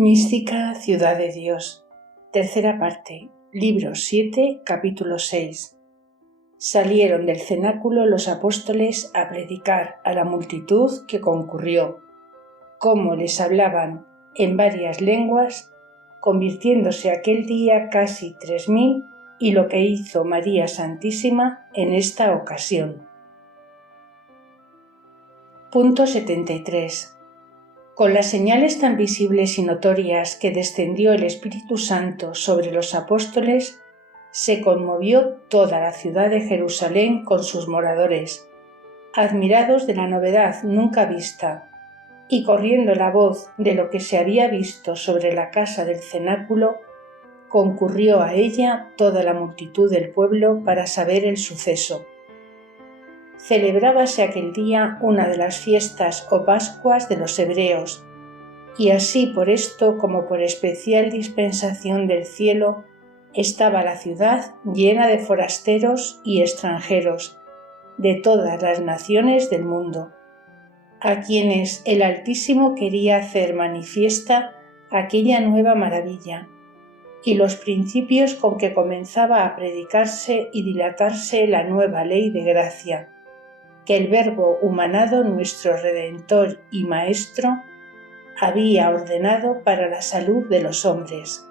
Mística Ciudad de Dios. Tercera parte. Libro 7, capítulo 6. Salieron del cenáculo los apóstoles a predicar a la multitud que concurrió, cómo les hablaban en varias lenguas, convirtiéndose aquel día casi 3000, y lo que hizo María Santísima en esta ocasión. Punto 73. Con las señales tan visibles y notorias que descendió el Espíritu Santo sobre los apóstoles, se conmovió toda la ciudad de Jerusalén con sus moradores, admirados de la novedad nunca vista, y corriendo la voz de lo que se había visto sobre la casa del cenáculo, concurrió a ella toda la multitud del pueblo para saber el suceso. Celebrábase aquel día una de las fiestas o Pascuas de los hebreos, y así por esto como por especial dispensación del cielo, estaba la ciudad llena de forasteros y extranjeros, de todas las naciones del mundo, a quienes el Altísimo quería hacer manifiesta aquella nueva maravilla, y los principios con que comenzaba a predicarse y dilatarse la nueva ley de gracia, que el Verbo humanado, nuestro Redentor y Maestro, había ordenado para la salud de los hombres.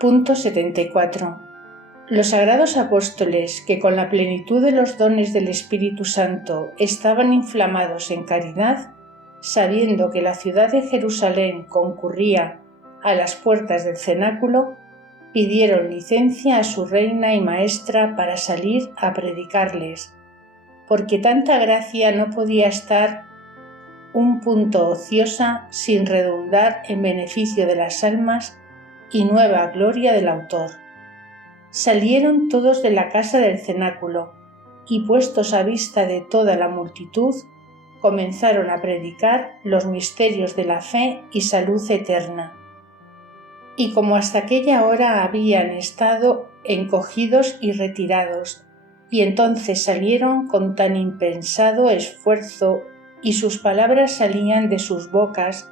Punto 74. Los sagrados apóstoles, que con la plenitud de los dones del Espíritu Santo estaban inflamados en caridad, sabiendo que la ciudad de Jerusalén concurría a las puertas del cenáculo, pidieron licencia a su reina y maestra para salir a predicarles, porque tanta gracia no podía estar un punto ociosa sin redundar en beneficio de las almas y nueva gloria del autor. Salieron todos de la casa del cenáculo y, puestos a vista de toda la multitud, comenzaron a predicar los misterios de la fe y salud eterna. Y como hasta aquella hora habían estado encogidos y retirados, y entonces salieron con tan impensado esfuerzo, y sus palabras salían de sus bocas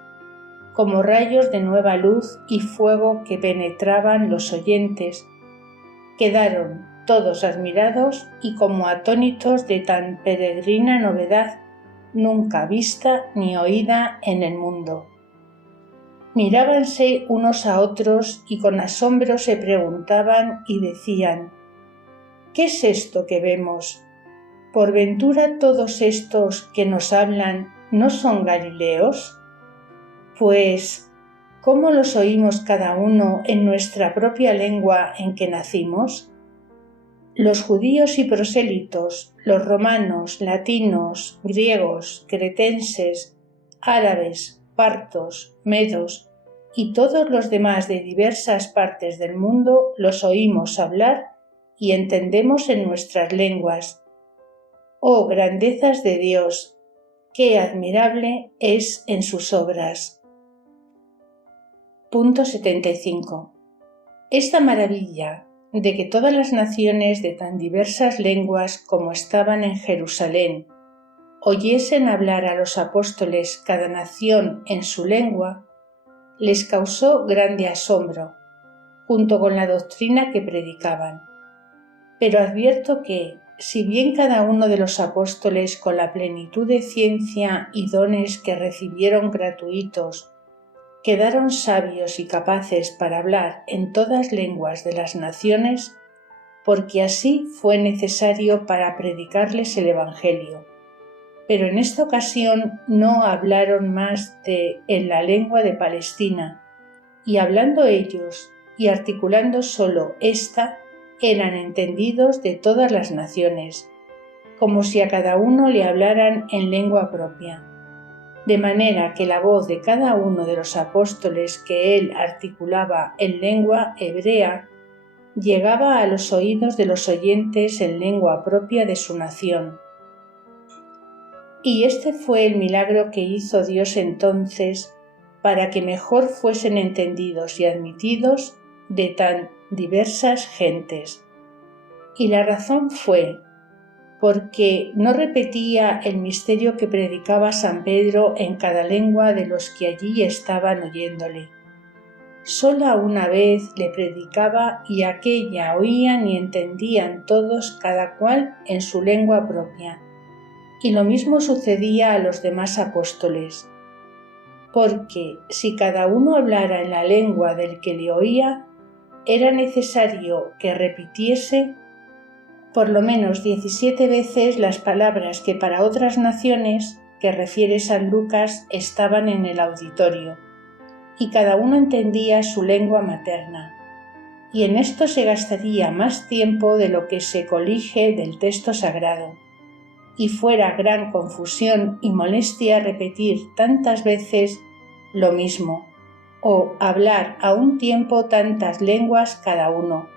como rayos de nueva luz y fuego que penetraban los oyentes, quedaron todos admirados y como atónitos de tan peregrina novedad nunca vista ni oída en el mundo. Mirábanse unos a otros y con asombro se preguntaban y decían: ¿qué es esto que vemos? ¿Por ventura todos estos que nos hablan no son galileos? Pues, ¿cómo los oímos cada uno en nuestra propia lengua en que nacimos? Los judíos y prosélitos, los romanos, latinos, griegos, cretenses, árabes, partos, medos y todos los demás de diversas partes del mundo los oímos hablar y entendemos en nuestras lenguas. ¡Oh grandezas de Dios! ¡Qué admirable es en sus obras! Punto 75. Esta maravilla de que todas las naciones de tan diversas lenguas como estaban en Jerusalén oyesen hablar a los apóstoles cada nación en su lengua, les causó grande asombro, junto con la doctrina que predicaban. Pero advierto que, si bien cada uno de los apóstoles con la plenitud de ciencia y dones que recibieron gratuitos, quedaron sabios y capaces para hablar en todas lenguas de las naciones, porque así fue necesario para predicarles el Evangelio. Pero en esta ocasión no hablaron más en la lengua de Palestina, y hablando ellos y articulando solo esta, eran entendidos de todas las naciones, como si a cada uno le hablaran en lengua propia, de manera que la voz de cada uno de los apóstoles que él articulaba en lengua hebrea llegaba a los oídos de los oyentes en lengua propia de su nación. Y este fue el milagro que hizo Dios entonces para que mejor fuesen entendidos y admitidos de tan diversas gentes. Y la razón fue, porque no repetía el misterio que predicaba San Pedro en cada lengua de los que allí estaban oyéndole. Sola una vez le predicaba y aquella oían y entendían todos cada cual en su lengua propia. Y lo mismo sucedía a los demás apóstoles, porque si cada uno hablara en la lengua del que le oía, era necesario que repitiese por lo menos 17 veces las palabras que para otras naciones, que refiere San Lucas, estaban en el auditorio, y cada uno entendía su lengua materna. Y en esto se gastaría más tiempo de lo que se colige del texto sagrado, y fuera gran confusión y molestia repetir tantas veces lo mismo, o hablar a un tiempo tantas lenguas cada uno,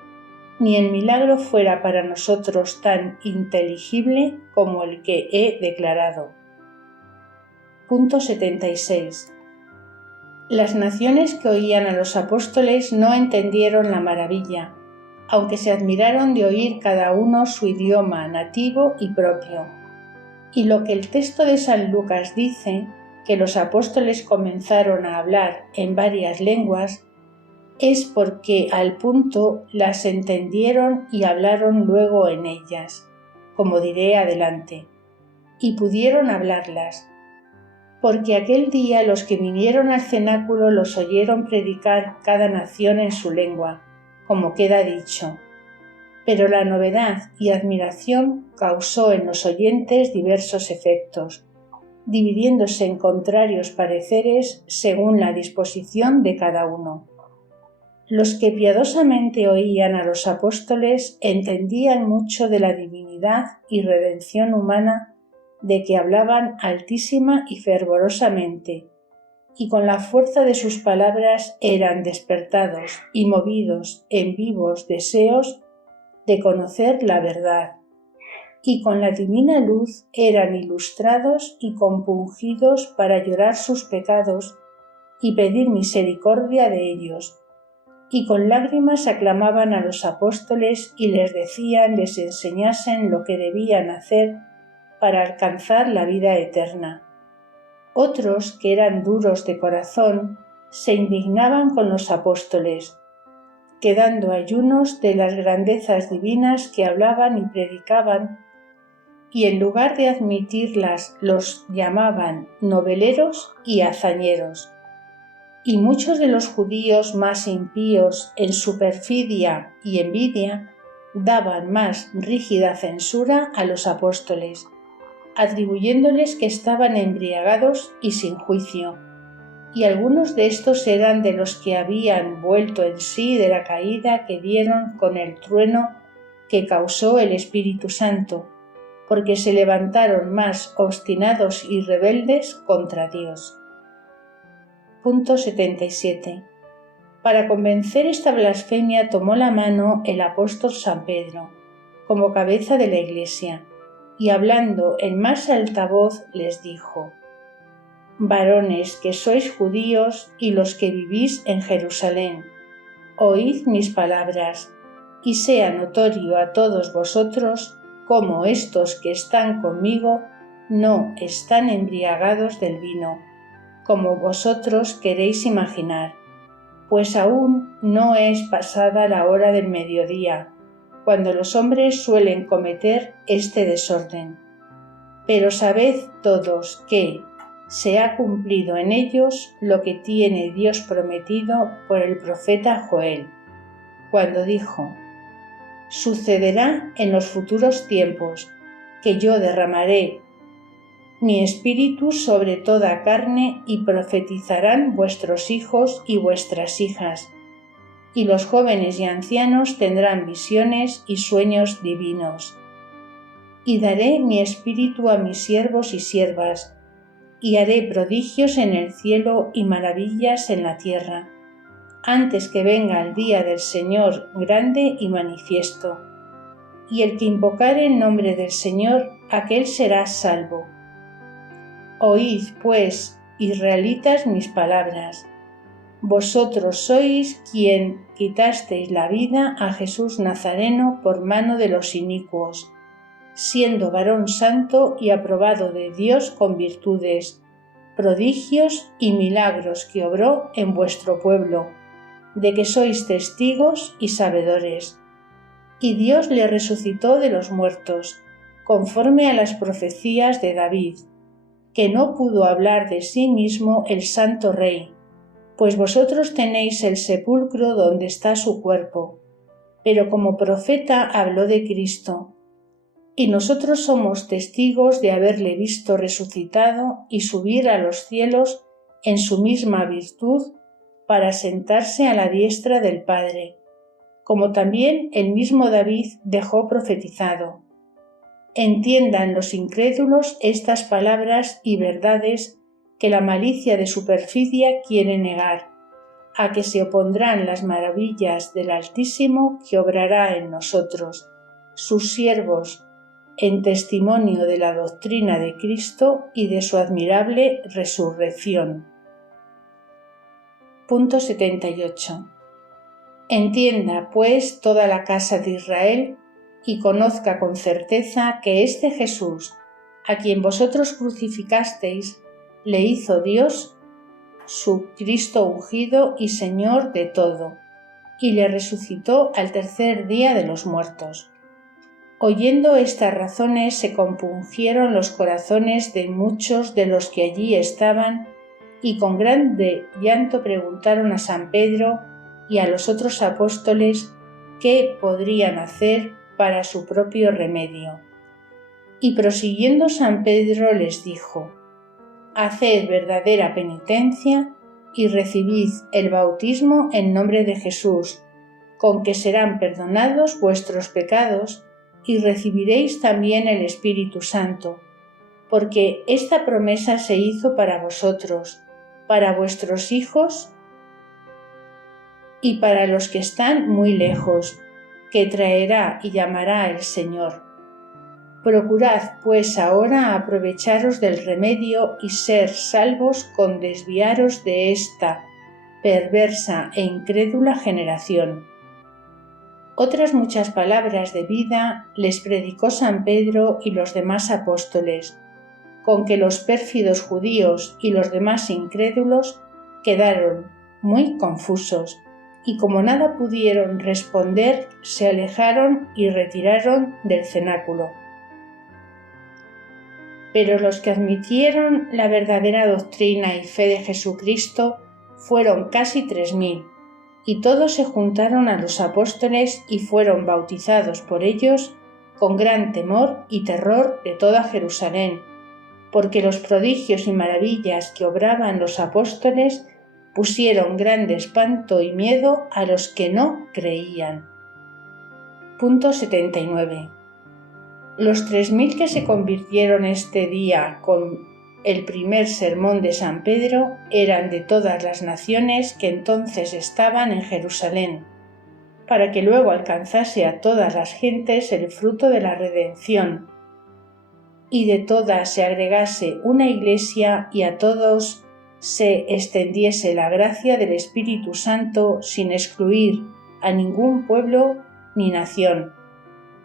ni el milagro fuera para nosotros tan inteligible como el que he declarado. Punto 76. Las naciones que oían a los apóstoles no entendieron la maravilla, aunque se admiraron de oír cada uno su idioma nativo y propio. Y lo que el texto de San Lucas dice, que los apóstoles comenzaron a hablar en varias lenguas, es porque al punto las entendieron y hablaron luego en ellas, como diré adelante, y pudieron hablarlas, porque aquel día los que vinieron al cenáculo los oyeron predicar cada nación en su lengua, como queda dicho. Pero la novedad y admiración causó en los oyentes diversos efectos, dividiéndose en contrarios pareceres según la disposición de cada uno. Los que piadosamente oían a los apóstoles entendían mucho de la divinidad y redención humana de que hablaban altísima y fervorosamente, y con la fuerza de sus palabras eran despertados y movidos en vivos deseos de conocer la verdad, y con la divina luz eran ilustrados y compungidos para llorar sus pecados y pedir misericordia de ellos, y con lágrimas aclamaban a los apóstoles y les enseñasen lo que debían hacer para alcanzar la vida eterna. Otros, que eran duros de corazón, se indignaban con los apóstoles, quedando ayunos de las grandezas divinas que hablaban y predicaban, y en lugar de admitirlas los llamaban noveleros y hazañeros. Y muchos de los judíos más impíos en su perfidia y envidia daban más rígida censura a los apóstoles, atribuyéndoles que estaban embriagados y sin juicio, y algunos de estos eran de los que habían vuelto en sí de la caída que dieron con el trueno que causó el Espíritu Santo, porque se levantaron más obstinados y rebeldes contra Dios. Punto 77. Para convencer esta blasfemia tomó la mano el apóstol San Pedro, como cabeza de la Iglesia, y hablando en más alta voz les dijo: Varones que sois judíos y los que vivís en Jerusalén, oíd mis palabras, y sea notorio a todos vosotros cómo estos que están conmigo no están embriagados del vino, como vosotros queréis imaginar, pues aún no es pasada la hora del mediodía, cuando los hombres suelen cometer este desorden. Pero sabed todos que se ha cumplido en ellos lo que tiene Dios prometido por el profeta Joel, cuando dijo: Sucederá en los futuros tiempos que yo derramaré mi espíritu sobre toda carne y profetizarán vuestros hijos y vuestras hijas, y los jóvenes y ancianos tendrán visiones y sueños divinos. Y daré mi espíritu a mis siervos y siervas, y haré prodigios en el cielo y maravillas en la tierra, antes que venga el día del Señor grande y manifiesto. Y el que invocare el nombre del Señor, aquel será salvo. Oíd, pues, israelitas, mis palabras. Vosotros sois quien quitasteis la vida a Jesús Nazareno por mano de los inicuos, siendo varón santo y aprobado de Dios con virtudes, prodigios y milagros que obró en vuestro pueblo, de que sois testigos y sabedores. Y Dios le resucitó de los muertos, conforme a las profecías de David, que no pudo hablar de sí mismo el Santo Rey, pues vosotros tenéis el sepulcro donde está su cuerpo, pero como profeta habló de Cristo, y nosotros somos testigos de haberle visto resucitado y subir a los cielos en su misma virtud para sentarse a la diestra del Padre, como también el mismo David dejó profetizado. Entiendan los incrédulos estas palabras y verdades que la malicia de su perfidia quiere negar, a que se opondrán las maravillas del Altísimo que obrará en nosotros, sus siervos, en testimonio de la doctrina de Cristo y de su admirable resurrección. Punto 78. Entienda, pues, toda la casa de Israel y conozca con certeza que este Jesús, a quien vosotros crucificasteis, le hizo Dios, su Cristo ungido y Señor de todo, y le resucitó al tercer día de los muertos. Oyendo estas razones se compungieron los corazones de muchos de los que allí estaban, y con grande llanto preguntaron a San Pedro y a los otros apóstoles qué podrían hacer para su propio remedio. Y prosiguiendo San Pedro les dijo: Haced verdadera penitencia y recibid el bautismo en nombre de Jesús, con que serán perdonados vuestros pecados, y recibiréis también el Espíritu Santo, porque esta promesa se hizo para vosotros, para vuestros hijos y para los que están muy lejos, que traerá y llamará el Señor. Procurad, pues, ahora aprovecharos del remedio y ser salvos con desviaros de esta perversa e incrédula generación. Otras muchas palabras de vida les predicó San Pedro y los demás apóstoles, con que los pérfidos judíos y los demás incrédulos quedaron muy confusos, y como nada pudieron responder, se alejaron y retiraron del cenáculo. Pero los que admitieron la verdadera doctrina y fe de Jesucristo fueron casi 3000, y todos se juntaron a los apóstoles y fueron bautizados por ellos con gran temor y terror de toda Jerusalén, porque los prodigios y maravillas que obraban los apóstoles pusieron grande espanto y miedo a los que no creían. Punto 79. Los 3000 que se convirtieron este día con el primer sermón de San Pedro eran de todas las naciones que entonces estaban en Jerusalén, para que luego alcanzase a todas las gentes el fruto de la redención, y de todas se agregase una iglesia y a todos se extendiese la gracia del Espíritu Santo sin excluir a ningún pueblo ni nación,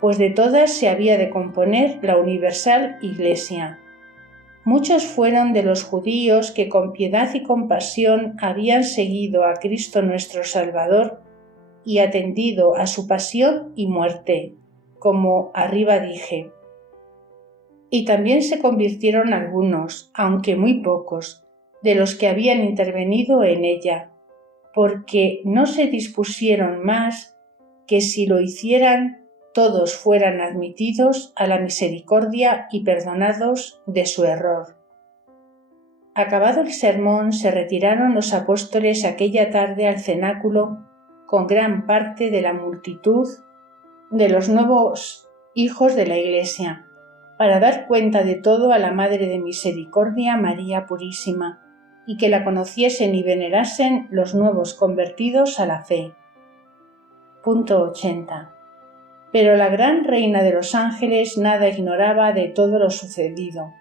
pues de todas se había de componer la universal Iglesia. Muchos fueron de los judíos que con piedad y compasión habían seguido a Cristo nuestro Salvador y atendido a su pasión y muerte, como arriba dije. Y también se convirtieron algunos, aunque muy pocos, de los que habían intervenido en ella, porque no se dispusieron más que si lo hicieran todos fueran admitidos a la misericordia y perdonados de su error. Acabado el sermón, se retiraron los apóstoles aquella tarde al cenáculo con gran parte de la multitud de los nuevos hijos de la Iglesia, para dar cuenta de todo a la Madre de Misericordia, María Purísima, y que la conociesen y venerasen los nuevos convertidos a la fe. Punto 80. Pero la gran reina de los ángeles nada ignoraba de todo lo sucedido,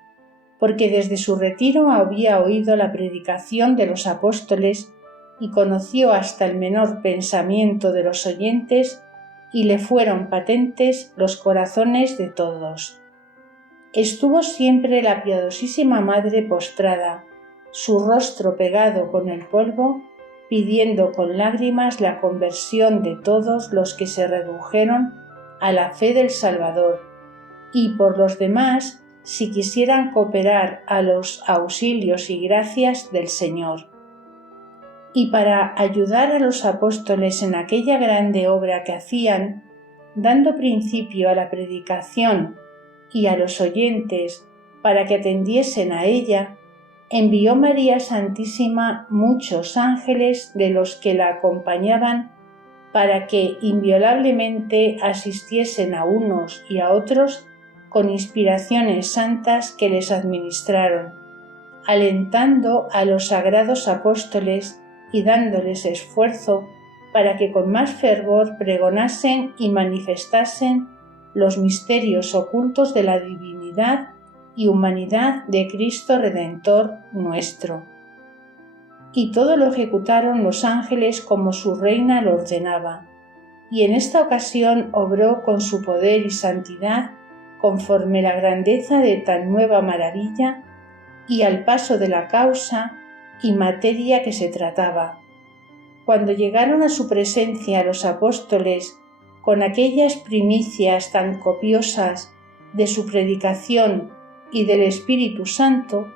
porque desde su retiro había oído la predicación de los apóstoles y conoció hasta el menor pensamiento de los oyentes y le fueron patentes los corazones de todos. estuvo siempre la piadosísima Madre postrada, su rostro pegado con el polvo, pidiendo con lágrimas la conversión de todos los que se redujeron a la fe del Salvador, y por los demás si quisieran cooperar a los auxilios y gracias del Señor. Y para ayudar a los apóstoles en aquella grande obra que hacían, dando principio a la predicación y a los oyentes para que atendiesen a ella, envió María Santísima muchos ángeles de los que la acompañaban para que inviolablemente asistiesen a unos y a otros con inspiraciones santas que les administraron, alentando a los sagrados apóstoles y dándoles esfuerzo para que con más fervor pregonasen y manifestasen los misterios ocultos de la divinidad y humanidad de Cristo Redentor nuestro. Y todo lo ejecutaron los ángeles como su reina lo ordenaba, y en esta ocasión obró con su poder y santidad conforme la grandeza de tan nueva maravilla y al paso de la causa y materia que se trataba. Cuando llegaron a su presencia los apóstoles con aquellas primicias tan copiosas de su predicación y del Espíritu Santo,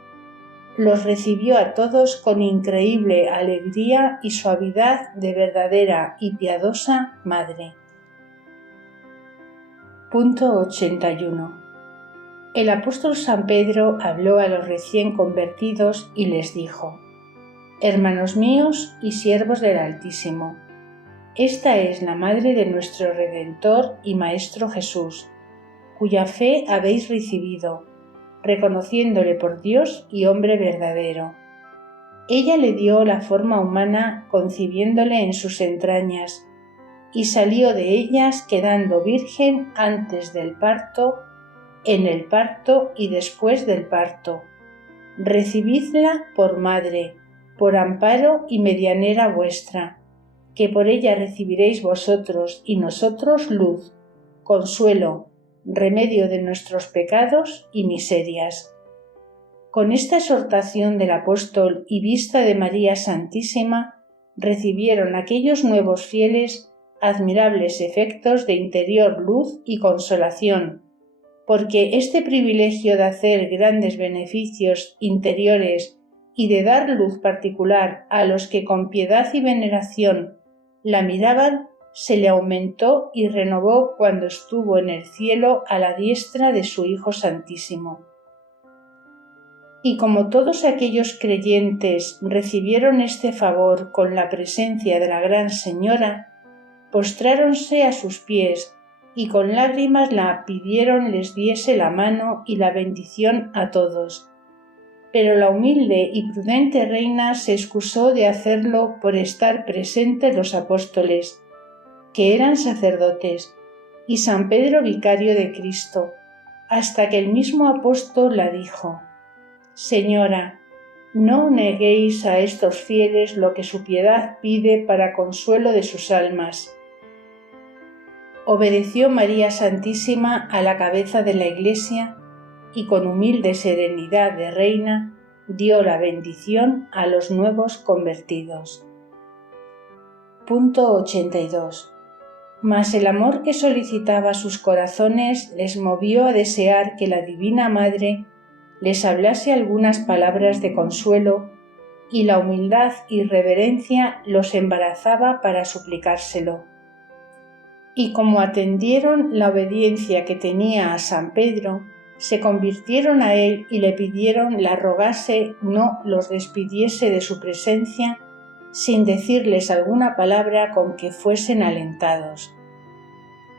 los recibió a todos con increíble alegría y suavidad de verdadera y piadosa Madre. Punto 81. El apóstol San Pedro habló a los recién convertidos y les dijo: Hermanos míos y siervos del Altísimo, esta es la Madre de nuestro Redentor y Maestro Jesús, cuya fe habéis recibido, reconociéndole por Dios y hombre verdadero. Ella le dio la forma humana concibiéndole en sus entrañas, y salió de ellas quedando virgen antes del parto, en el parto y después del parto. Recibidla por madre, por amparo y medianera vuestra, que por ella recibiréis vosotros y nosotros luz, consuelo, remedio de nuestros pecados y miserias. Con esta exhortación del apóstol y vista de María Santísima, recibieron aquellos nuevos fieles admirables efectos de interior luz y consolación, porque este privilegio de hacer grandes beneficios interiores y de dar luz particular a los que con piedad y veneración la miraban, se le aumentó y renovó cuando estuvo en el cielo a la diestra de su Hijo Santísimo. Y como todos aquellos creyentes recibieron este favor con la presencia de la Gran Señora, postráronse a sus pies y con lágrimas la pidieron les diese la mano y la bendición a todos. Pero la humilde y prudente reina se excusó de hacerlo por estar presentes los apóstoles, que eran sacerdotes, y San Pedro vicario de Cristo, hasta que el mismo apóstol la dijo: Señora, no neguéis a estos fieles lo que su piedad pide para consuelo de sus almas. Obedeció María Santísima a la cabeza de la Iglesia y con humilde serenidad de reina dio la bendición a los nuevos convertidos. Punto 82. Mas el amor que solicitaba sus corazones les movió a desear que la Divina Madre les hablase algunas palabras de consuelo, y la humildad y reverencia los embarazaba para suplicárselo. Y como atendieron la obediencia que tenía a San Pedro, se convirtieron a él y le pidieron la rogase no los despidiese de su presencia sin decirles alguna palabra con que fuesen alentados.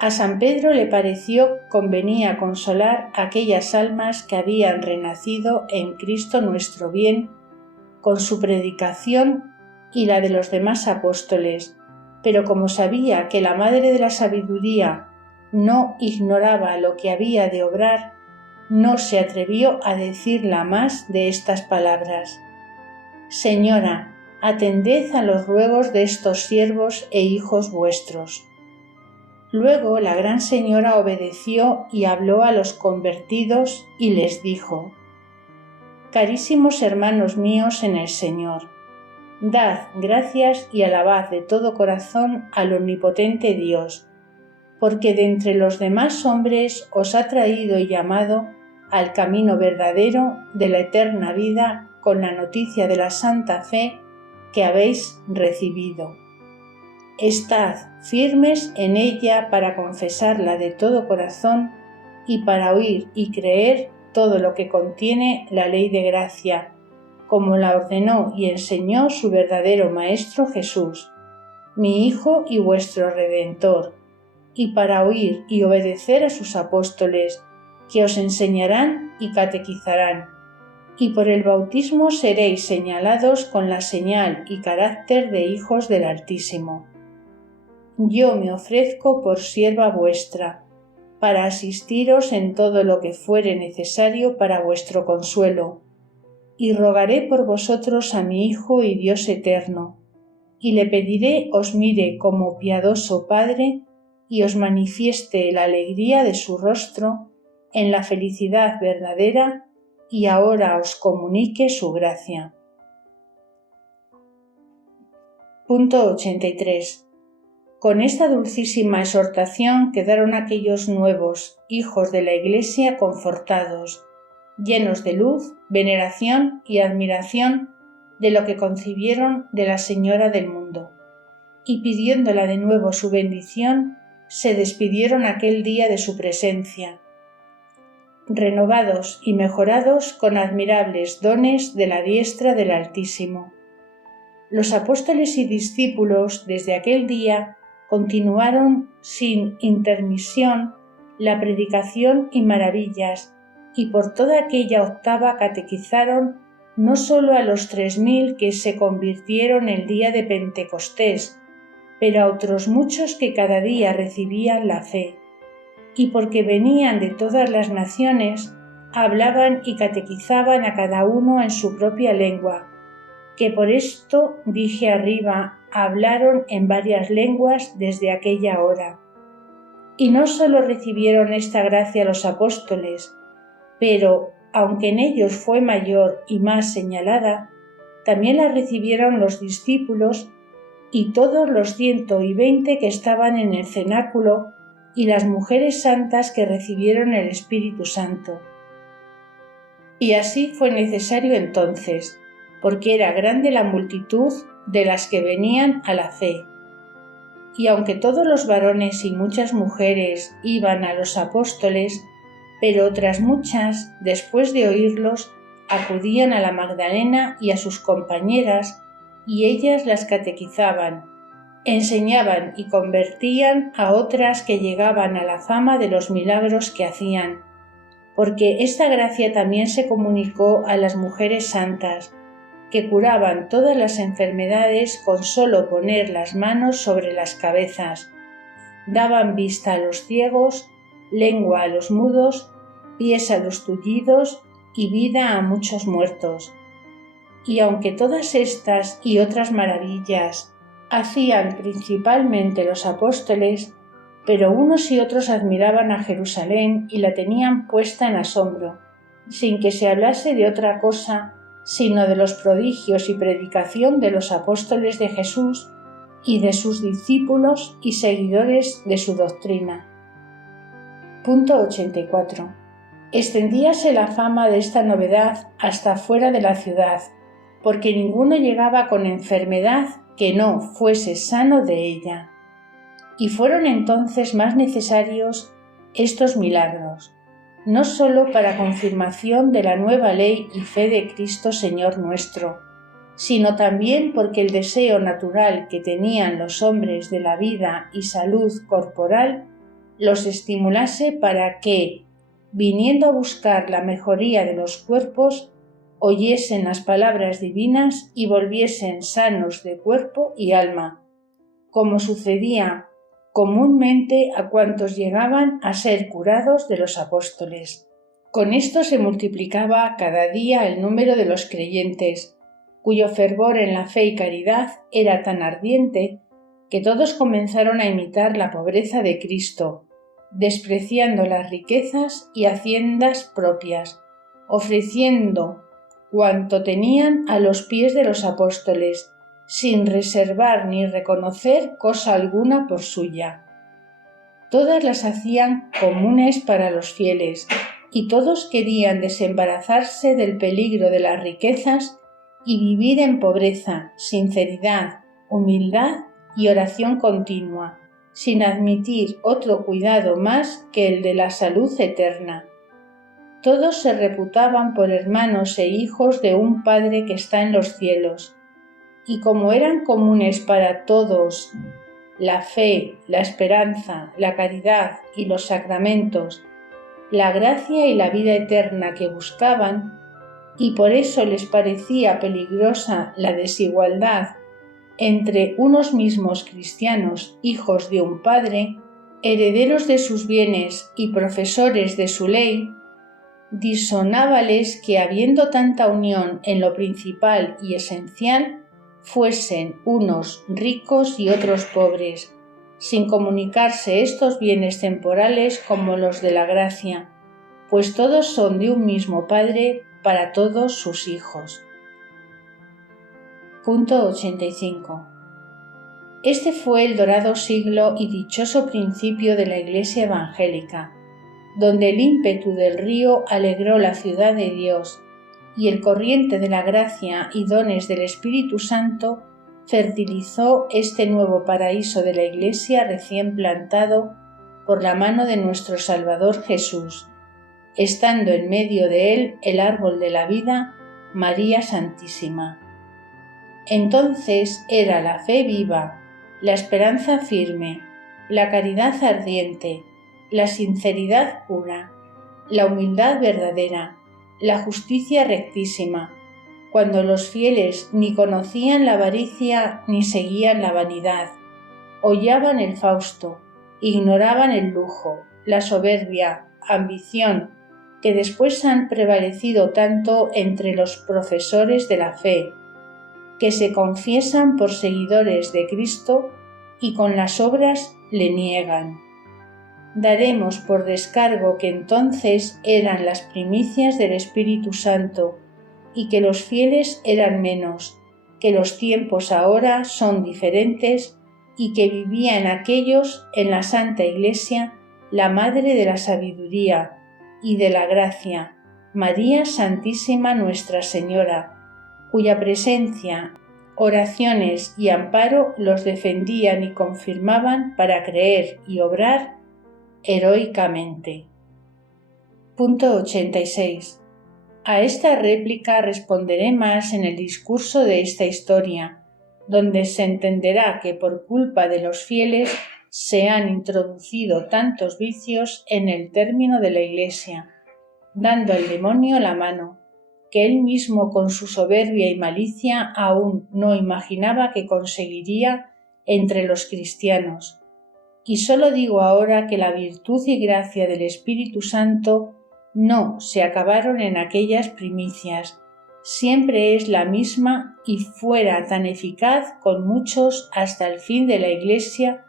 A San Pedro le pareció convenía consolar aquellas almas que habían renacido en Cristo nuestro bien con su predicación y la de los demás apóstoles, pero como sabía que la Madre de la Sabiduría no ignoraba lo que había de obrar, no se atrevió a decirla más de estas palabras: Señora, atended a los ruegos de estos siervos e hijos vuestros. Luego la Gran Señora obedeció y habló a los convertidos y les dijo: Carísimos hermanos míos en el Señor, dad gracias y alabad de todo corazón al omnipotente Dios, porque de entre los demás hombres os ha traído y llamado al camino verdadero de la eterna vida con la noticia de la santa fe que habéis recibido. Estad firmes en ella para confesarla de todo corazón y para oír y creer todo lo que contiene la ley de gracia, como la ordenó y enseñó su verdadero Maestro Jesús, mi Hijo y vuestro Redentor, y para oír y obedecer a sus apóstoles, que os enseñarán y catequizarán, y por el bautismo seréis señalados con la señal y carácter de hijos del Altísimo. Yo me ofrezco por sierva vuestra, para asistiros en todo lo que fuere necesario para vuestro consuelo, y rogaré por vosotros a mi Hijo y Dios eterno, y le pediré os mire como piadoso Padre y os manifieste la alegría de su rostro en la felicidad verdadera, y ahora os comunique su gracia. Punto 83. Con esta dulcísima exhortación quedaron aquellos nuevos hijos de la Iglesia confortados, llenos de luz, veneración y admiración de lo que concibieron de la Señora del mundo, y pidiéndola de nuevo su bendición, se despidieron aquel día de su presencia, renovados y mejorados con admirables dones de la diestra del Altísimo. Los apóstoles y discípulos desde aquel día continuaron sin intermisión la predicación y maravillas, y por toda aquella octava catequizaron no solo a los 3000 que se convirtieron el día de Pentecostés, pero a otros muchos que cada día recibían la fe, y porque venían de todas las naciones, hablaban y catequizaban a cada uno en su propia lengua, que por esto dije arriba, hablaron en varias lenguas desde aquella hora. Y no solo recibieron esta gracia los apóstoles, pero, aunque en ellos fue mayor y más señalada, también la recibieron los discípulos y todos los 120 que estaban en el cenáculo y las mujeres santas que recibieron el Espíritu Santo. Y así fue necesario entonces, porque era grande la multitud de las que venían a la fe. Y aunque todos los varones y muchas mujeres iban a los apóstoles, pero otras muchas, después de oírlos, acudían a la Magdalena y a sus compañeras, y ellas las catequizaban, enseñaban y convertían a otras que llegaban a la fama de los milagros que hacían, porque esta gracia también se comunicó a las mujeres santas, que curaban todas las enfermedades con solo poner las manos sobre las cabezas, daban vista a los ciegos, lengua a los mudos, pies a los tullidos y vida a muchos muertos. Y aunque todas estas y otras maravillas hacían principalmente los apóstoles, pero unos y otros admiraban a Jerusalén y la tenían puesta en asombro, sin que se hablase de otra cosa sino de los prodigios y predicación de los apóstoles de Jesús y de sus discípulos y seguidores de su doctrina. Punto 84. Extendíase la fama de esta novedad hasta fuera de la ciudad, porque ninguno llegaba con enfermedad que no fuese sano de ella. Y fueron entonces más necesarios estos milagros, no sólo para confirmación de la nueva ley y fe de Cristo Señor nuestro, sino también porque el deseo natural que tenían los hombres de la vida y salud corporal los estimulase para que, viniendo a buscar la mejoría de los cuerpos, oyesen las palabras divinas y volviesen sanos de cuerpo y alma, como sucedía comúnmente a cuantos llegaban a ser curados de los apóstoles. Con esto se multiplicaba cada día el número de los creyentes, cuyo fervor en la fe y caridad era tan ardiente que todos comenzaron a imitar la pobreza de Cristo, despreciando las riquezas y haciendas propias, ofreciendo cuanto tenían a los pies de los apóstoles, sin reservar ni reconocer cosa alguna por suya. Todas las hacían comunes para los fieles, y todos querían desembarazarse del peligro de las riquezas y vivir en pobreza, sinceridad, humildad y oración continua, sin admitir otro cuidado más que el de la salud eterna. Todos se reputaban por hermanos e hijos de un Padre que está en los cielos, y como eran comunes para todos la fe, la esperanza, la caridad y los sacramentos, la gracia y la vida eterna que buscaban, y por eso les parecía peligrosa la desigualdad entre unos mismos cristianos, hijos de un Padre, herederos de sus bienes y profesores de su ley, disonábales que, habiendo tanta unión en lo principal y esencial, fuesen unos ricos y otros pobres, sin comunicarse estos bienes temporales como los de la gracia, pues todos son de un mismo Padre para todos sus hijos. Punto 85. Este fue el dorado siglo y dichoso principio de la Iglesia evangélica, donde el ímpetu del río alegró la ciudad de Dios, y el corriente de la gracia y dones del Espíritu Santo fertilizó este nuevo paraíso de la Iglesia recién plantado por la mano de nuestro Salvador Jesús, estando en medio de él el árbol de la vida, María Santísima. Entonces era la fe viva, la esperanza firme, la caridad ardiente, la sinceridad pura, la humildad verdadera, la justicia rectísima, cuando los fieles ni conocían la avaricia ni seguían la vanidad, hollaban el fausto, ignoraban el lujo, la soberbia, ambición, que después han prevalecido tanto entre los profesores de la fe, que se confiesan por seguidores de Cristo y con las obras le niegan. Daremos por descargo que entonces eran las primicias del Espíritu Santo y que los fieles eran menos, que los tiempos ahora son diferentes y que vivían aquellos en la Santa Iglesia la Madre de la Sabiduría y de la Gracia, María Santísima Nuestra Señora, cuya presencia, oraciones y amparo los defendían y confirmaban para creer y obrar heroicamente. Punto 86. A esta réplica responderé más en el discurso de esta historia, donde se entenderá que por culpa de los fieles se han introducido tantos vicios en el término de la Iglesia, dando al demonio la mano, que él mismo con su soberbia y malicia aún no imaginaba que conseguiría entre los cristianos. Y solo digo ahora que la virtud y gracia del Espíritu Santo no se acabaron en aquellas primicias, siempre es la misma y fuera tan eficaz con muchos hasta el fin de la Iglesia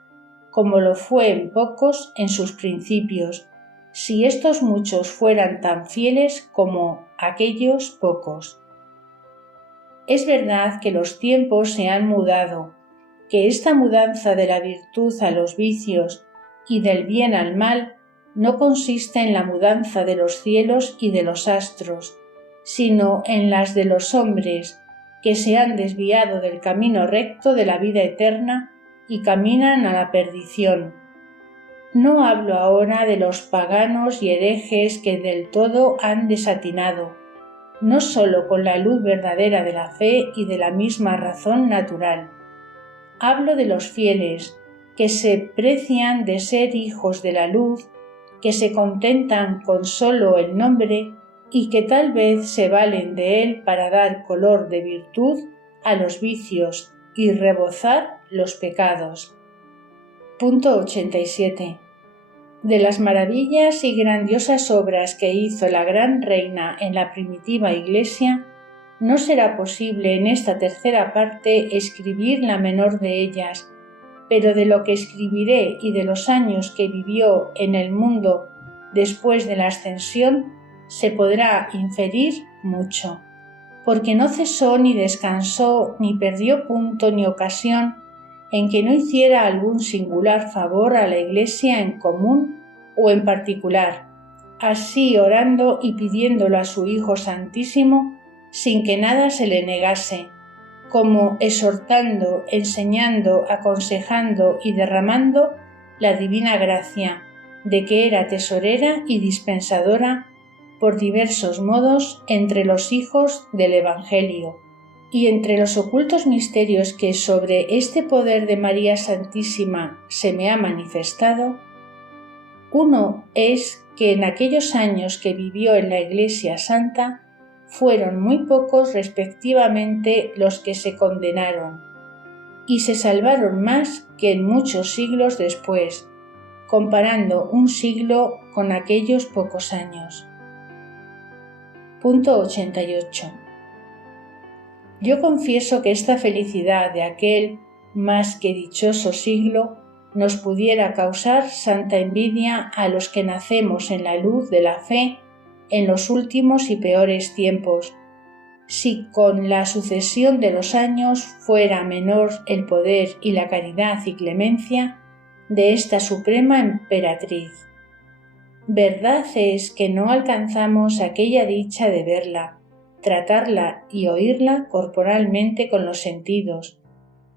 como lo fue en pocos en sus principios, si estos muchos fueran tan fieles como aquellos pocos. Es verdad que los tiempos se han mudado, que esta mudanza de la virtud a los vicios y del bien al mal no consiste en la mudanza de los cielos y de los astros, sino en las de los hombres que se han desviado del camino recto de la vida eterna y caminan a la perdición. No hablo ahora de los paganos y herejes que del todo han desatinado, no sólo con la luz verdadera de la fe y de la misma razón natural. Hablo de los fieles, que se precian de ser hijos de la luz, que se contentan con sólo el nombre y que tal vez se valen de él para dar color de virtud a los vicios y rebozar los pecados. Punto 87. De las maravillas y grandiosas obras que hizo la gran reina en la primitiva Iglesia, no será posible en esta tercera parte escribir la menor de ellas, pero de lo que escribiré y de los años que vivió en el mundo después de la ascensión se podrá inferir mucho, porque no cesó ni descansó ni perdió punto ni ocasión en que no hiciera algún singular favor a la Iglesia en común o en particular, así orando y pidiéndolo a su Hijo Santísimo sin que nada se le negase, como exhortando, enseñando, aconsejando y derramando la divina gracia, de que era tesorera y dispensadora por diversos modos entre los hijos del Evangelio. Y entre los ocultos misterios que sobre este poder de María Santísima se me ha manifestado, uno es que en aquellos años que vivió en la Iglesia Santa fueron muy pocos respectivamente los que se condenaron, y se salvaron más que en muchos siglos después, comparando un siglo con aquellos pocos años. Punto 88. Yo confieso que esta felicidad de aquel más que dichoso siglo nos pudiera causar santa envidia a los que nacemos en la luz de la fe en los últimos y peores tiempos, si con la sucesión de los años fuera menor el poder y la caridad y clemencia de esta suprema emperatriz. Verdad es que no alcanzamos aquella dicha de verla, tratarla y oírla corporalmente con los sentidos,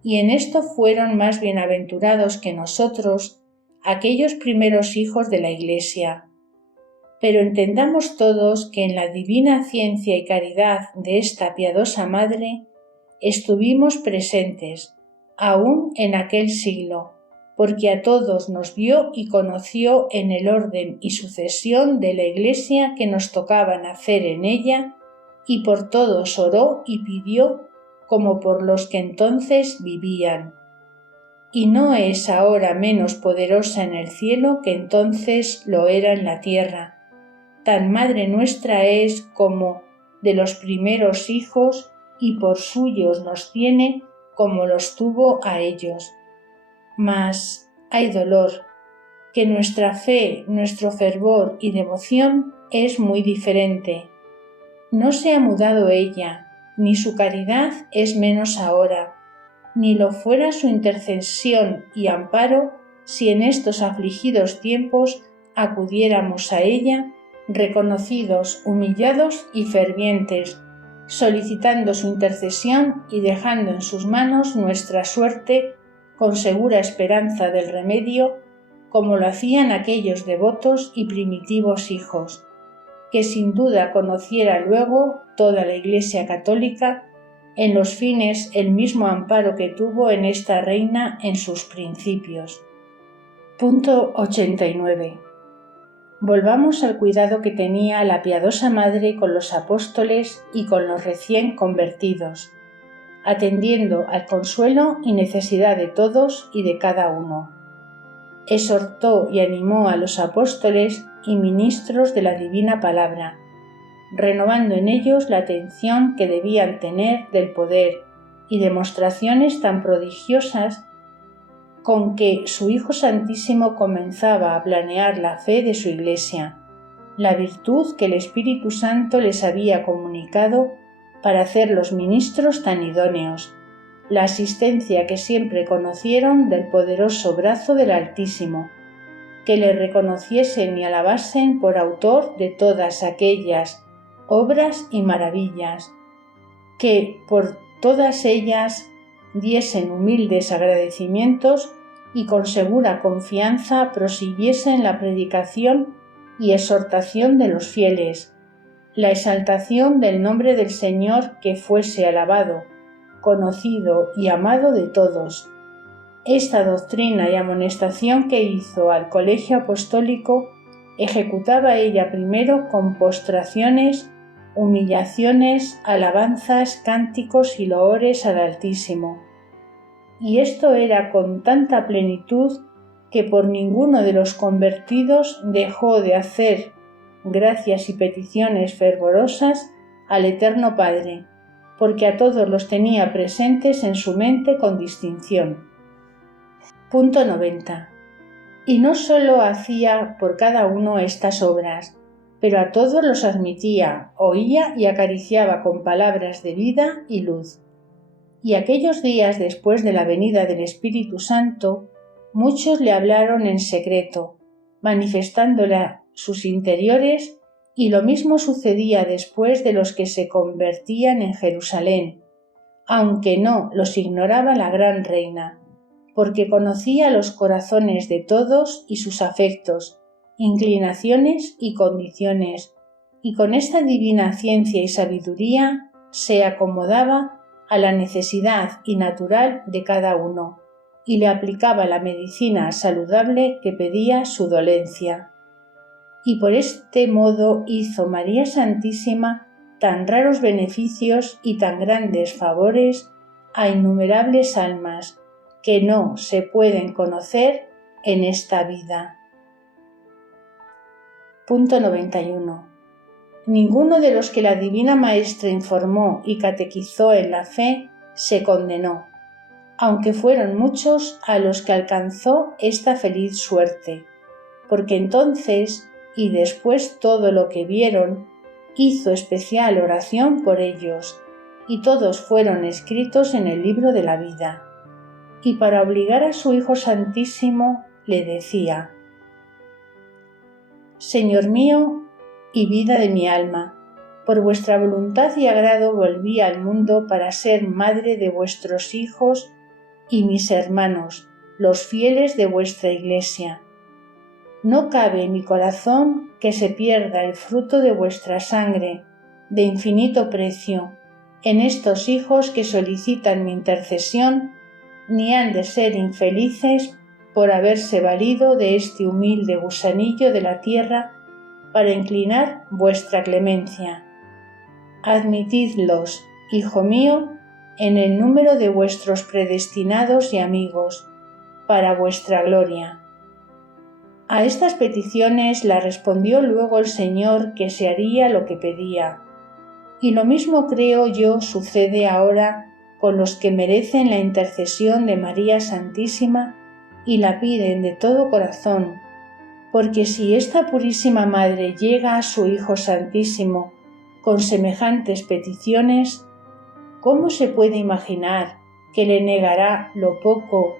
y en esto fueron más bienaventurados que nosotros aquellos primeros hijos de la Iglesia. Pero entendamos todos que en la divina ciencia y caridad de esta piadosa Madre estuvimos presentes, aún en aquel siglo, porque a todos nos vio y conoció en el orden y sucesión de la Iglesia que nos tocaba nacer en ella, y por todos oró y pidió como por los que entonces vivían. Y no es ahora menos poderosa en el cielo que entonces lo era en la tierra. Tan Madre nuestra es como de los primeros hijos y por suyos nos tiene como los tuvo a ellos. Mas hay dolor, que nuestra fe, nuestro fervor y devoción es muy diferente. No se ha mudado ella, ni su caridad es menos ahora, ni lo fuera su intercesión y amparo si en estos afligidos tiempos acudiéramos a ella, reconocidos, humillados y fervientes, solicitando su intercesión y dejando en sus manos nuestra suerte con segura esperanza del remedio, como lo hacían aquellos devotos y primitivos hijos, que sin duda conociera luego toda la Iglesia católica en los fines el mismo amparo que tuvo en esta reina en sus principios. Punto 89. Volvamos al cuidado que tenía la piadosa Madre con los apóstoles y con los recién convertidos, atendiendo al consuelo y necesidad de todos y de cada uno. Exhortó y animó a los apóstoles y ministros de la divina palabra, renovando en ellos la atención que debían tener del poder y demostraciones tan prodigiosas con que su Hijo Santísimo comenzaba a planear la fe de su Iglesia, la virtud que el Espíritu Santo les había comunicado para hacer los ministros tan idóneos, la asistencia que siempre conocieron del poderoso brazo del Altísimo, que le reconociesen y alabasen por autor de todas aquellas obras y maravillas, que por todas ellas diesen humildes agradecimientos y con segura confianza prosiguiesen la predicación y exhortación de los fieles, la exaltación del nombre del Señor que fuese alabado, conocido y amado de todos. Esta doctrina y amonestación que hizo al colegio apostólico ejecutaba ella primero con postraciones, humillaciones, alabanzas, cánticos y loores al Altísimo. Y esto era con tanta plenitud que por ninguno de los convertidos dejó de hacer gracias y peticiones fervorosas al Eterno Padre, porque a todos los tenía presentes en su mente con distinción. Punto 90. Y no sólo hacía por cada uno estas obras, pero a todos los admitía, oía y acariciaba con palabras de vida y luz. Y aquellos días después de la venida del Espíritu Santo, muchos le hablaron en secreto, manifestándole sus interiores, y lo mismo sucedía después de los que se convertían en Jerusalén, aunque no los ignoraba la gran reina, porque conocía los corazones de todos y sus afectos, inclinaciones y condiciones, y con esta divina ciencia y sabiduría se acomodaba a la necesidad y natural de cada uno, y le aplicaba la medicina saludable que pedía su dolencia. Y por este modo hizo María Santísima tan raros beneficios y tan grandes favores a innumerables almas que no se pueden conocer en esta vida. Punto 91. Ninguno de los que la Divina Maestra informó y catequizó en la fe se condenó, aunque fueron muchos a los que alcanzó esta feliz suerte, porque entonces y después todo lo que vieron, hizo especial oración por ellos, y todos fueron escritos en el libro de la vida. Y para obligar a su Hijo Santísimo le decía: Señor mío y vida de mi alma, por vuestra voluntad y agrado volví al mundo para ser madre de vuestros hijos y mis hermanos, los fieles de vuestra Iglesia. No cabe en mi corazón que se pierda el fruto de vuestra sangre, de infinito precio, en estos hijos que solicitan mi intercesión, ni han de ser infelices por haberse valido de este humilde gusanillo de la tierra para inclinar vuestra clemencia. Admitidlos, hijo mío, en el número de vuestros predestinados y amigos, para vuestra gloria. A estas peticiones la respondió luego el Señor que se haría lo que pedía, y lo mismo creo yo sucede ahora con los que merecen la intercesión de María Santísima y la piden de todo corazón, porque si esta purísima Madre llega a su Hijo Santísimo con semejantes peticiones, ¿cómo se puede imaginar que le negará lo poco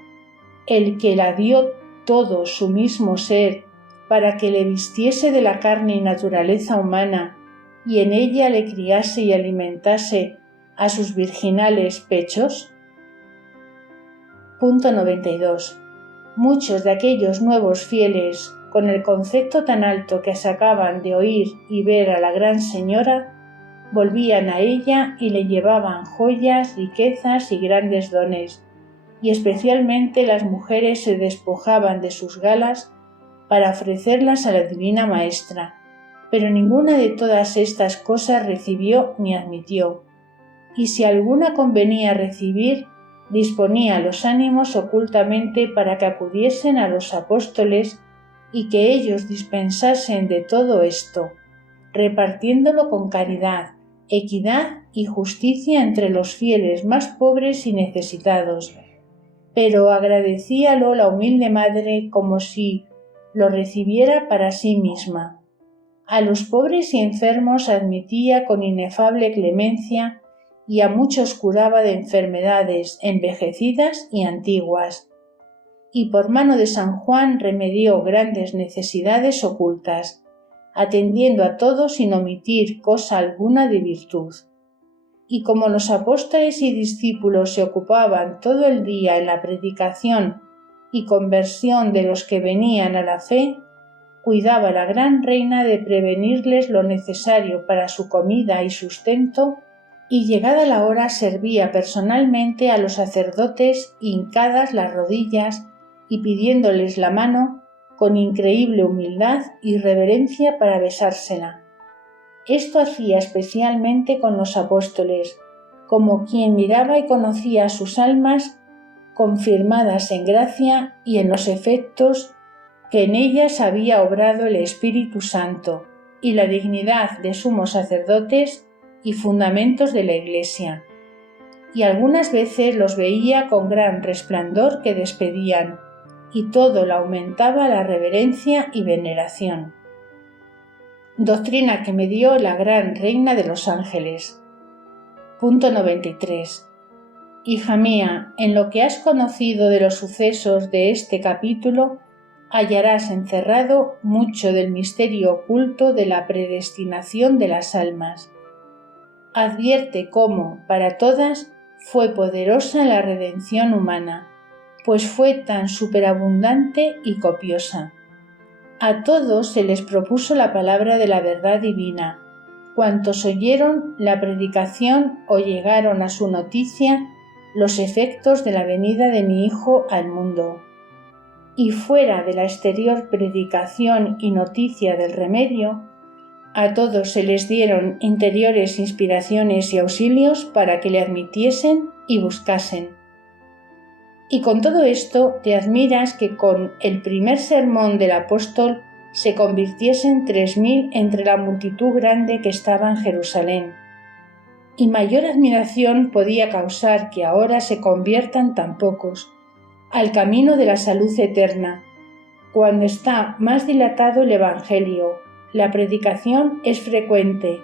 el que la dio todo su mismo ser para que le vistiese de la carne y naturaleza humana y en ella le criase y alimentase a sus virginales pechos? Punto 92. Muchos de aquellos nuevos fieles, con el concepto tan alto que sacaban de oír y ver a la Gran Señora, volvían a ella y le llevaban joyas, riquezas y grandes dones, y especialmente las mujeres se despojaban de sus galas para ofrecerlas a la Divina Maestra, pero ninguna de todas estas cosas recibió ni admitió, y si alguna convenía recibir, disponía los ánimos ocultamente para que acudiesen a los apóstoles y que ellos dispensasen de todo esto, repartiéndolo con caridad, equidad y justicia entre los fieles más pobres y necesitados, pero agradecíalo la humilde madre como si lo recibiera para sí misma. A los pobres y enfermos admitía con inefable clemencia y a muchos curaba de enfermedades envejecidas y antiguas, y por mano de San Juan remedió grandes necesidades ocultas, atendiendo a todos sin omitir cosa alguna de virtud. Y como los apóstoles y discípulos se ocupaban todo el día en la predicación y conversión de los que venían a la fe, cuidaba la gran reina de prevenirles lo necesario para su comida y sustento, y llegada la hora servía personalmente a los sacerdotes hincadas las rodillas y pidiéndoles la mano con increíble humildad y reverencia para besársela. Esto hacía especialmente con los apóstoles, como quien miraba y conocía sus almas confirmadas en gracia y en los efectos que en ellas había obrado el Espíritu Santo y la dignidad de sumos sacerdotes y fundamentos de la Iglesia. Y algunas veces los veía con gran resplandor que despedían, y todo lo aumentaba la reverencia y veneración. Doctrina que me dio la gran reina de los ángeles. Punto 93. Hija mía, en lo que has conocido de los sucesos de este capítulo, hallarás encerrado mucho del misterio oculto de la predestinación de las almas. Advierte cómo, para todas, fue poderosa la redención humana, pues fue tan superabundante y copiosa. A todos se les propuso la palabra de la verdad divina. Cuantos oyeron la predicación o llegaron a su noticia los efectos de la venida de mi Hijo al mundo. Y fuera de la exterior predicación y noticia del remedio, a todos se les dieron interiores inspiraciones y auxilios para que le admitiesen y buscasen. Y con todo esto te admiras que con el primer sermón del apóstol se convirtiesen 3.000 entre la multitud grande que estaba en Jerusalén. Y mayor admiración podía causar que ahora se conviertan tan pocos al camino de la salud eterna, cuando está más dilatado el Evangelio, la predicación es frecuente,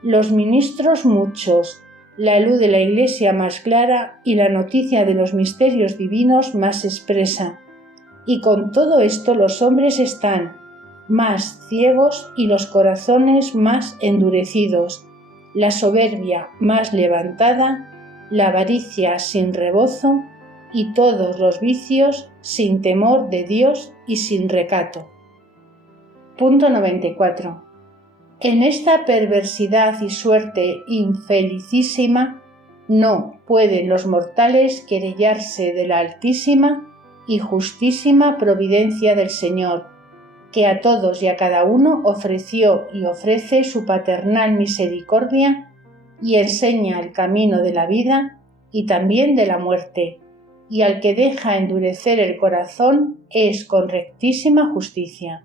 los ministros muchos, la luz de la Iglesia más clara y la noticia de los misterios divinos más expresa. Y con todo esto los hombres están más ciegos y los corazones más endurecidos, la soberbia más levantada, la avaricia sin rebozo y todos los vicios sin temor de Dios y sin recato. Punto 94. En esta perversidad y suerte infelicísima no pueden los mortales querellarse de la altísima y justísima providencia del Señor, que a todos y a cada uno ofreció y ofrece su paternal misericordia y enseña el camino de la vida y también de la muerte, y al que deja endurecer el corazón es con rectísima justicia.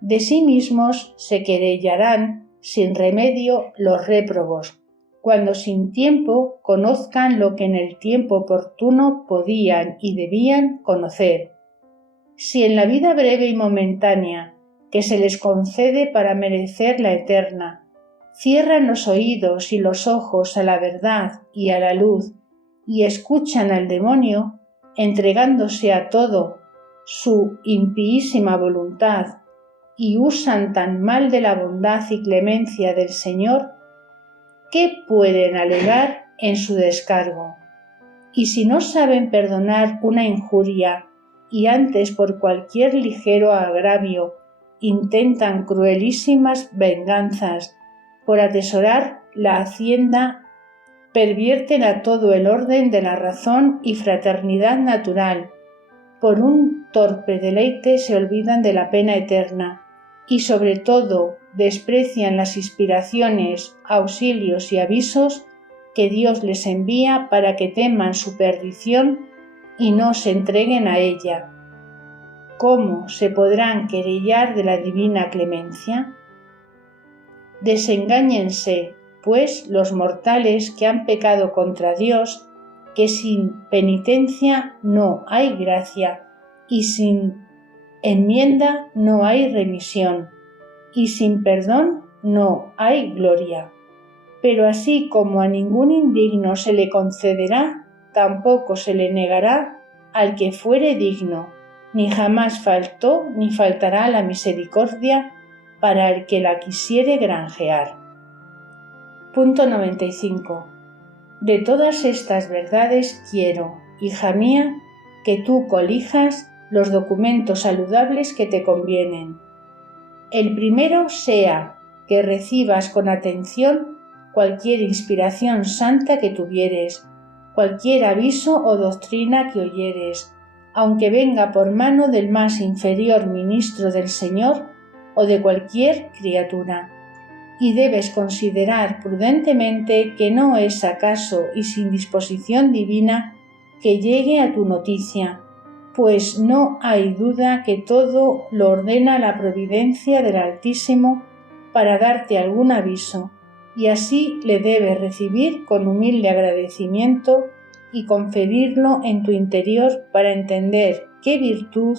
De sí mismos se querellarán sin remedio los réprobos, cuando sin tiempo conozcan lo que en el tiempo oportuno podían y debían conocer. Si en la vida breve y momentánea que se les concede para merecer la eterna, cierran los oídos y los ojos a la verdad y a la luz y escuchan al demonio, entregándose a todo su impísima voluntad, y usan tan mal de la bondad y clemencia del Señor, ¿qué pueden alegar en su descargo? Y si no saben perdonar una injuria y antes por cualquier ligero agravio intentan cruelísimas venganzas por atesorar la hacienda, pervierten a todo el orden de la razón y fraternidad natural, por un torpe deleite se olvidan de la pena eterna, y sobre todo desprecian las inspiraciones, auxilios y avisos que Dios les envía para que teman su perdición y no se entreguen a ella. ¿Cómo se podrán querellar de la divina clemencia? Desengáñense, pues, los mortales que han pecado contra Dios, que sin penitencia no hay gracia, y sin enmienda no hay remisión, y sin perdón no hay gloria. Pero así como a ningún indigno se le concederá, tampoco se le negará al que fuere digno, ni jamás faltó ni faltará la misericordia para el que la quisiere granjear. Punto 95. De todas estas verdades quiero, hija mía, que tú colijas los documentos saludables que te convienen. El primero sea que recibas con atención cualquier inspiración santa que tuvieres, cualquier aviso o doctrina que oyeres, aunque venga por mano del más inferior ministro del Señor o de cualquier criatura. Y debes considerar prudentemente que no es acaso y sin disposición divina que llegue a tu noticia, pues no hay duda que todo lo ordena la providencia del Altísimo para darte algún aviso, y así le debes recibir con humilde agradecimiento y conferirlo en tu interior para entender qué virtud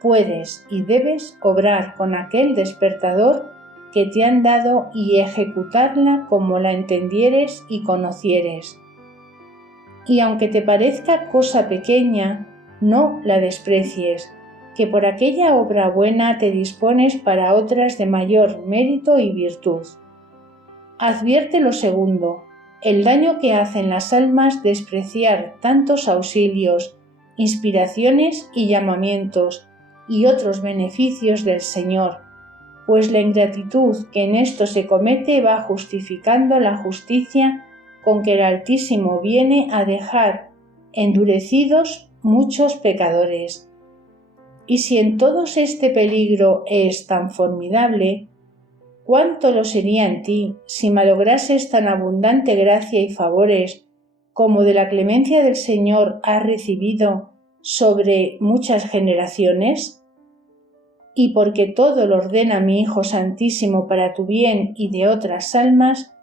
puedes y debes obrar con aquel despertador que te han dado y ejecutarla como la entendieres y conocieres. Y aunque te parezca cosa pequeña, no la desprecies, que por aquella obra buena te dispones para otras de mayor mérito y virtud. Advierte lo segundo, el daño que hacen las almas despreciar tantos auxilios, inspiraciones y llamamientos y otros beneficios del Señor, pues la ingratitud que en esto se comete va justificando la justicia con que el Altísimo viene a dejar endurecidos muchos pecadores. Y si en todos este peligro es tan formidable, ¿cuánto lo sería en ti si malograses tan abundante gracia y favores como de la clemencia del Señor has recibido sobre muchas generaciones? Y porque todo lo ordena mi Hijo Santísimo para tu bien y de otras almas,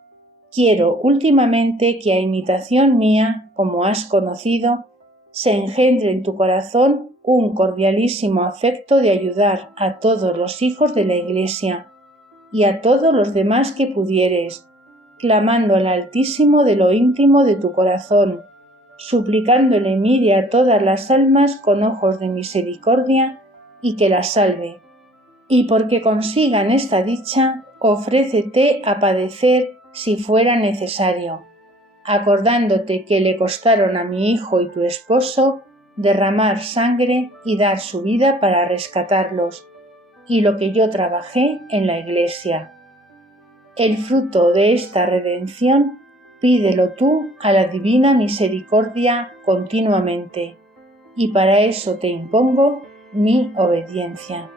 quiero últimamente que a imitación mía, como has conocido, se engendre en tu corazón un cordialísimo afecto de ayudar a todos los hijos de la Iglesia y a todos los demás que pudieres, clamando al Altísimo de lo íntimo de tu corazón, suplicándole mire a todas las almas con ojos de misericordia y que las salve. Y porque consigan esta dicha, ofrécete a padecer si fuera necesario, acordándote que le costaron a mi hijo y tu esposo derramar sangre y dar su vida para rescatarlos, y lo que yo trabajé en la Iglesia. El fruto de esta redención pídelo tú a la divina misericordia continuamente, y para eso te impongo mi obediencia.